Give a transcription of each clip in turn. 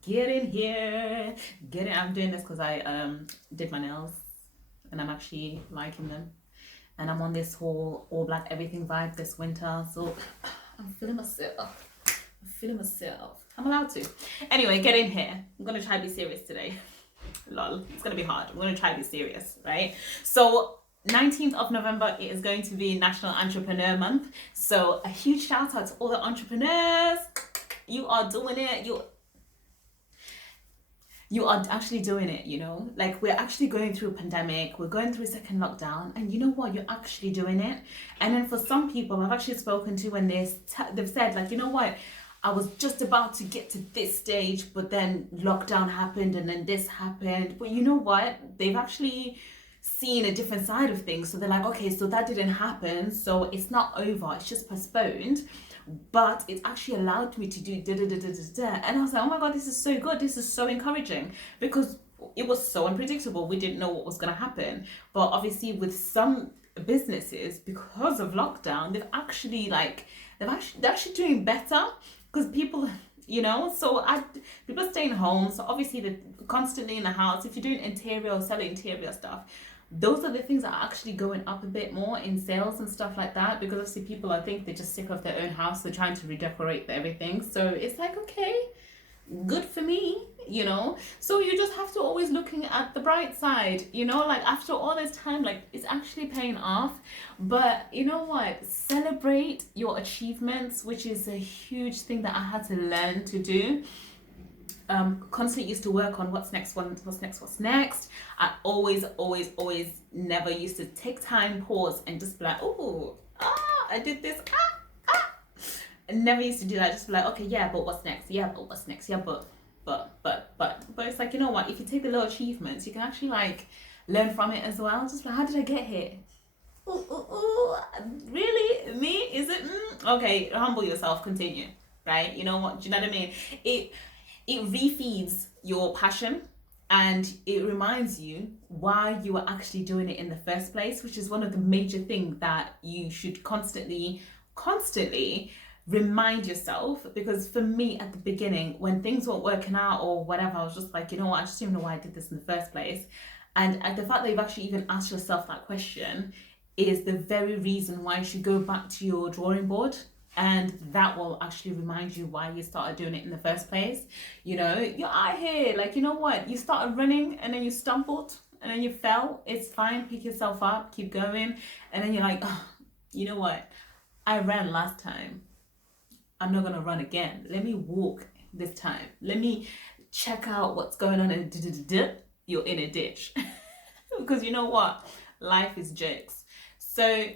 Get in here. Get in. I'm doing this because I did my nails and I'm actually liking them. And I'm on this whole all black everything vibe this winter. So I'm feeling myself. I'm feeling myself. I'm allowed to. Anyway, get in here. I'm gonna try to be serious today. Lol. It's gonna be hard. I'm gonna try to be serious, right? So 19th of November it is going to be National Entrepreneur Month. So a huge shout out to all the entrepreneurs. You are doing it. You are actually doing it, you know, like we're actually going through a pandemic, we're going through a second lockdown, and you know what, you're actually doing it. And then for some people I've actually spoken to, and they've said, like, you know what, I was just about to get to this stage, but then lockdown happened and then this happened. But you know what, they've actually seen a different side of things, so they're like, okay, so that didn't happen, so it's not over, it's just postponed, but it actually allowed me to do da da da da da da. And I was like, oh my god, this is so good, this is so encouraging, because it was so unpredictable. We didn't know what was going to happen. But obviously with some businesses, because of lockdown, they're actually doing better, because people, you know, people are staying home, so obviously they're constantly in the house. If you're doing interior or selling interior stuff, those are the things that are actually going up a bit more in sales and stuff like that, because obviously people, I think they're just sick of their own house, they're trying to redecorate everything, so it's like, okay, good for me, you know. So you just have to always looking at the bright side, you know, like after all this time, like it's actually paying off. But you know what, celebrate your achievements, which is a huge thing that I had to learn to do. Constantly used to work on what's next. I always never used to take time, pause, and just be like, oh, I did this, I never used to do that. Just be like, okay, yeah, but what's next? Yeah, but what's next? Yeah, but it's like, you know what, if you take the little achievements, you can actually like learn from it as well. Just like, how did I get here? Ooh, really? Me? Is it? Okay, humble yourself, continue, right? You know what, do you know what I mean? It refeeds your passion, and it reminds you why you were actually doing it in the first place, which is one of the major things that you should constantly remind yourself. Because for me at the beginning, when things weren't working out or whatever, I was just like, you know what, I just don't even know why I did this in the first place. And the fact that you've actually even asked yourself that question is the very reason why you should go back to your drawing board, and that will actually remind you why you started doing it in the first place. You know, you're out here, like, you know what, you started running and then you stumbled and then you fell. It's fine, pick yourself up, keep going. And then you're like, oh, you know what, I ran last time, I'm not gonna run again, let me walk this time, let me check out what's going on, and you're in a ditch. Because you know what, life is jokes. So,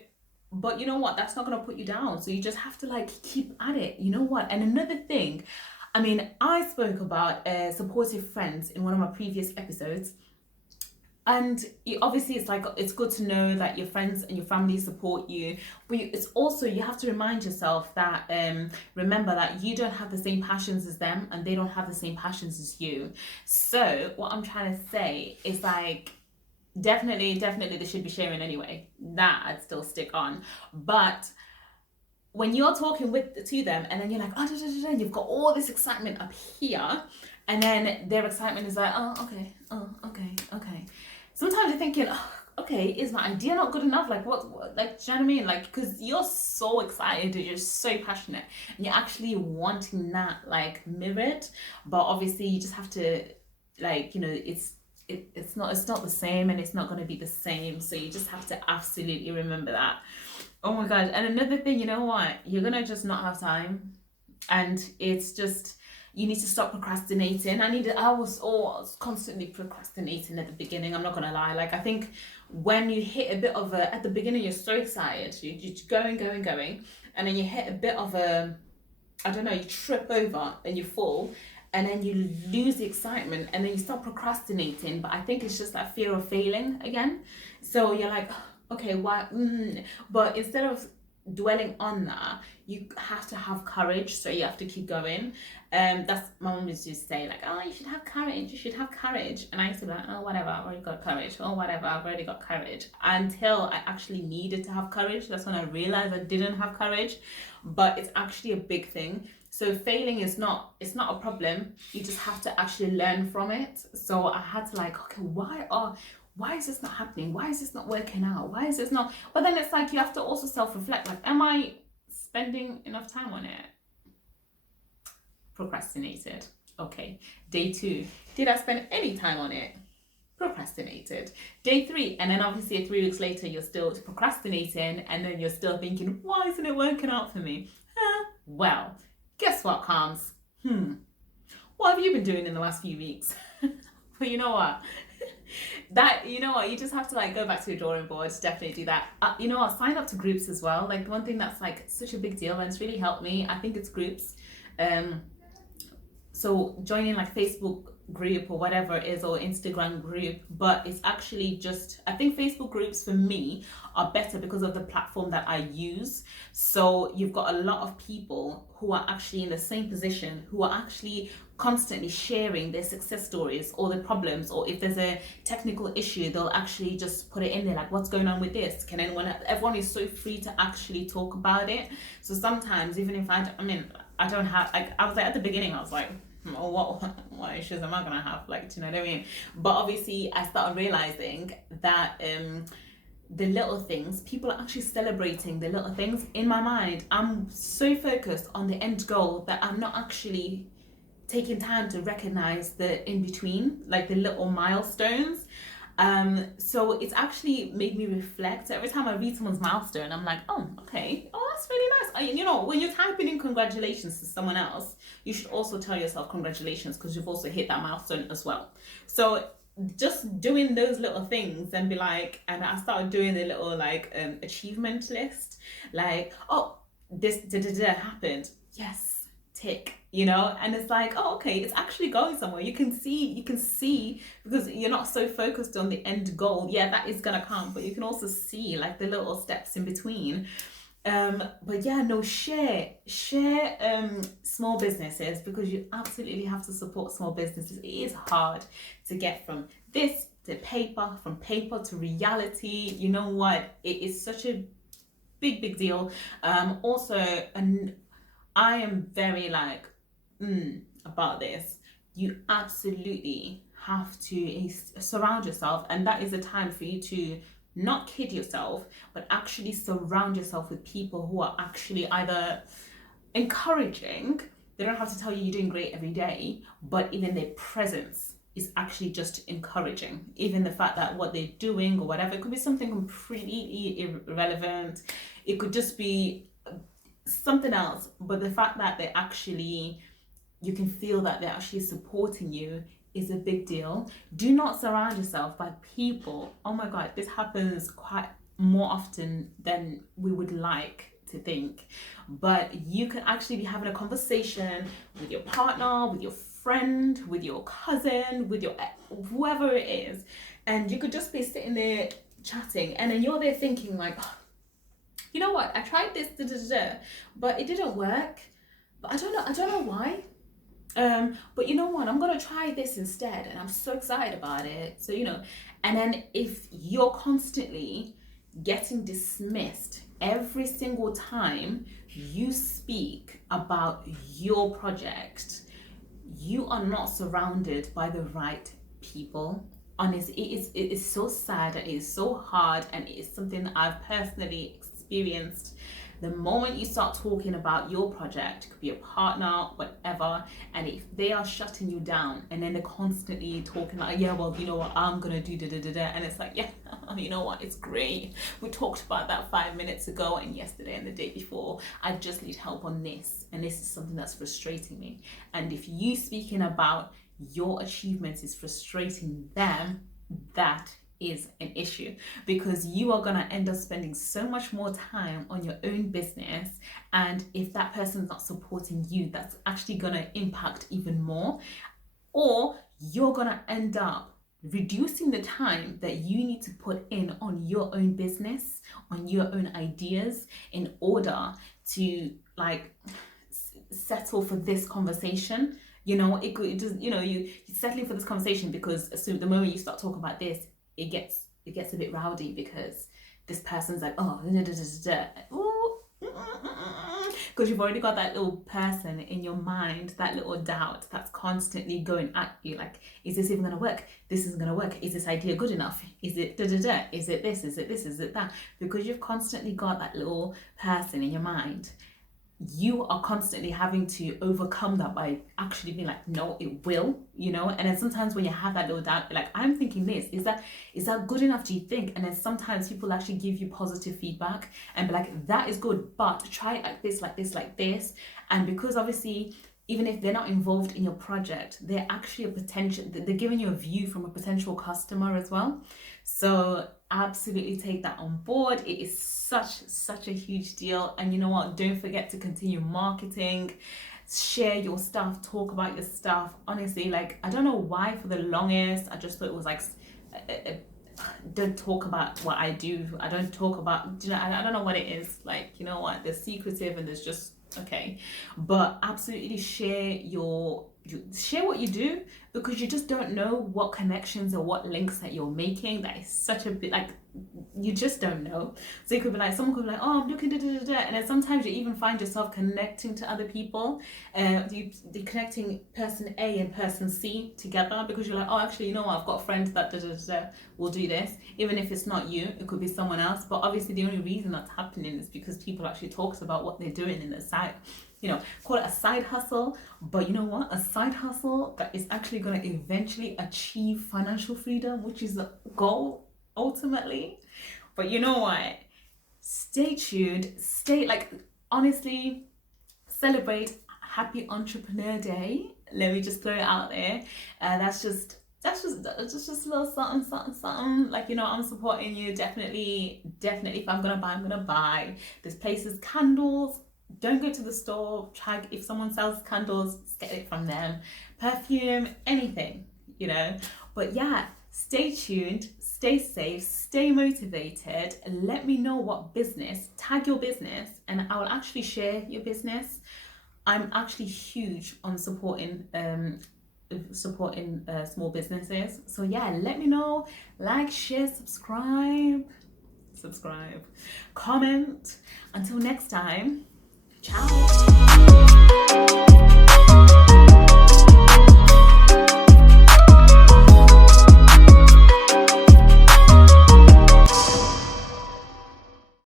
but you know what, that's not going to put you down, so you just have to like keep at it, you know what. And another thing, I mean, I spoke about supportive friends in one of my previous episodes, and obviously it's like, it's good to know that your friends and your family support you, but it's also, you have to remind yourself that remember that you don't have the same passions as them, and they don't have the same passions as you. So what I'm trying to say is like, definitely they should be sharing anyway, that I'd still stick on. But when you're talking to them, and then you're like, oh, da, da, da, da, you've got all this excitement up here, and then their excitement is like, oh, okay. Sometimes you're thinking, oh, okay, is my idea not good enough? Like, what, like, do you know what I mean? Like, because you're so excited, you're so passionate, and you're actually wanting that, like, mirrored. But obviously, you just have to, like, you know, it's not the same, and it's not going to be the same. So you just have to absolutely remember that. Oh my god. And another thing, you know what, you're gonna just not have time, and it's just, you need to stop procrastinating. I was constantly procrastinating at the beginning, I'm not gonna lie. Like, I think when you hit a bit of a, at the beginning you're so excited, you're going, and then you hit a bit of a, I don't know, you trip over and you fall, and then you lose the excitement, and then you start procrastinating. But I think it's just that fear of failing again. So you're like, okay, why? But instead of dwelling on that, you have to have courage. So you have to keep going. That's, my mom used to say, like, oh, you should have courage. You should have courage. And I used to be like, oh, whatever, I've already got courage. Oh, whatever, I've already got courage. Until I actually needed to have courage. That's when I realized I didn't have courage. But it's actually a big thing. So failing is not, it's not a problem. You just have to actually learn from it. So I had to like, okay, why is this not happening? Why is this not working out? Why is this not? But then it's like you have to also self-reflect. Like, am I spending enough time on it? Procrastinated. Okay. Day 2. Did I spend any time on it? Procrastinated. Day 3, and then obviously 3 weeks later you're still procrastinating, and then you're still thinking, why isn't it working out for me? Well, guess what, Calms? What have you been doing in the last few weeks? But you know what? You just have to like go back to your drawing board. Definitely do that. You know what? Sign up to groups as well. Like, one thing that's like such a big deal and it's really helped me, I think it's groups. So joining like Facebook group or whatever it is, or Instagram group, but it's actually just, I think Facebook groups for me are better because of the platform that I use. So you've got a lot of people who are actually in the same position, who are actually constantly sharing their success stories or the problems, or if there's a technical issue, they'll actually just put it in there, like, what's going on with this? Can everyone is so free to actually talk about it. So sometimes, even if I don't have, like, I was like, at the beginning, I was like, what issues am I gonna have? Like, do you know what I mean? But obviously, I started realizing that the little things, people are actually celebrating the little things. In my mind, I'm so focused on the end goal that I'm not actually taking time to recognize the in between, like the little milestones. So it's actually made me reflect. Every time I read someone's milestone, I'm like, oh, okay, oh, that's really nice. When you're typing in congratulations to someone else, you should also tell yourself congratulations, because you've also hit that milestone as well. So just doing those little things and be like, and I started doing the little like achievement list, like, oh, this happened, yes, tick, and it's like, oh, okay, it's actually going somewhere. You can see because you're not so focused on the end goal. Yeah, that is gonna come, but you can also see like the little steps in between. But yeah, no, share small businesses, because you absolutely have to support small businesses. It is hard to get from this to paper, from paper to reality. You know what? It is such a big deal. Also, and I am very like about this. You absolutely have to surround yourself, and that is a time for you to not kid yourself, but actually surround yourself with people who are actually either encouraging. They don't have to tell you you're doing great every day, but even their presence is actually just encouraging. Even the fact that what they're doing or whatever, it could be something completely irrelevant. It could just be something else, but the fact that you can feel that they're actually supporting you is a big deal. Do not surround yourself by people. Oh my God, this happens quite more often than we would like to think. But you can actually be having a conversation with your partner, with your friend, with your cousin, with your whoever it is, and you could just be sitting there chatting, and then you're there thinking like, oh, you know what? I tried this, but it didn't work. But I don't know why. But you know what? I'm gonna try this instead, and I'm so excited about it. So and then if you're constantly getting dismissed every single time you speak about your project, you are not surrounded by the right people. Honestly, it is so sad, and it is so hard, and it is something that I've personally experienced. The moment you start talking about your project, it could be a partner, whatever, and if they are shutting you down, and then they're constantly talking like, yeah, well, you know what, I'm gonna do and it's like, yeah, you know what, it's great. We talked about that 5 minutes ago, and yesterday and the day before. I just need help on this, and this is something that's frustrating me. And if you speaking about your achievements is frustrating them, that is an issue, because you are going to end up spending so much more time on your own business, and if that person's not supporting you, that's actually going to impact even more, or you're going to end up reducing the time that you need to put in on your own business, on your own ideas, in order to like settle for this conversation. It just, you're settling for this conversation because the moment you start talking about this, it gets a bit rowdy, because this person's like, oh, because you've already got that little person in your mind, that little doubt that's constantly going at you, like, is this even going to work? This isn't going to work. Is this idea good enough? Is it da da da? Is it this? Is it this? Is it that? Because you've constantly got that little person in your mind, you are constantly having to overcome that by actually being like, no, it will, you know. And then sometimes when you have that little doubt, you're like, I'm thinking this, is that good enough, do you think? And then sometimes people actually give you positive feedback and be like, that is good, but try it like this, like this, like this. And because obviously, even if they're not involved in your project, they're actually they're giving you a view from a potential customer as well. So absolutely take that on board. It is such a huge deal. And you know what, don't forget to continue marketing, share your stuff, talk about your stuff. Honestly, like, I don't know why for the longest I just thought it was like, don't talk about what I do. I don't talk about, you know, I don't know what it is. Like, you know what, there's secretive and there's just, okay. But absolutely share what you do, because you just don't know what connections or what links that you're making. That is such a bit, like, you just don't know. So you could be like, someone could be like, oh, I'm looking and then sometimes you even find yourself connecting to other people, you're connecting person A and person C together, because you're like, oh, actually, you know what, I've got a friend that will do this. Even if it's not you, it could be someone else. But obviously the only reason that's happening is because people actually talks about what they're doing in the side, you know, call it a side hustle. But you know what, a side hustle that is actually going to eventually achieve financial freedom, which is the goal ultimately. But you know what, stay tuned, honestly, celebrate Happy Entrepreneur Day. Let me just throw it out there. That's just a little something. Like, you know, I'm supporting you. Definitely, if I'm gonna buy. This place is candles. Don't go to the store. Try, if someone sells candles, get it from them. Perfume, anything, you know. But yeah, stay tuned, stay safe, stay motivated. Let me know what business, tag your business, and I will actually share your business. I'm actually huge on supporting small businesses. So yeah, let me know. Like, share, subscribe, comment. Until next time, ciao.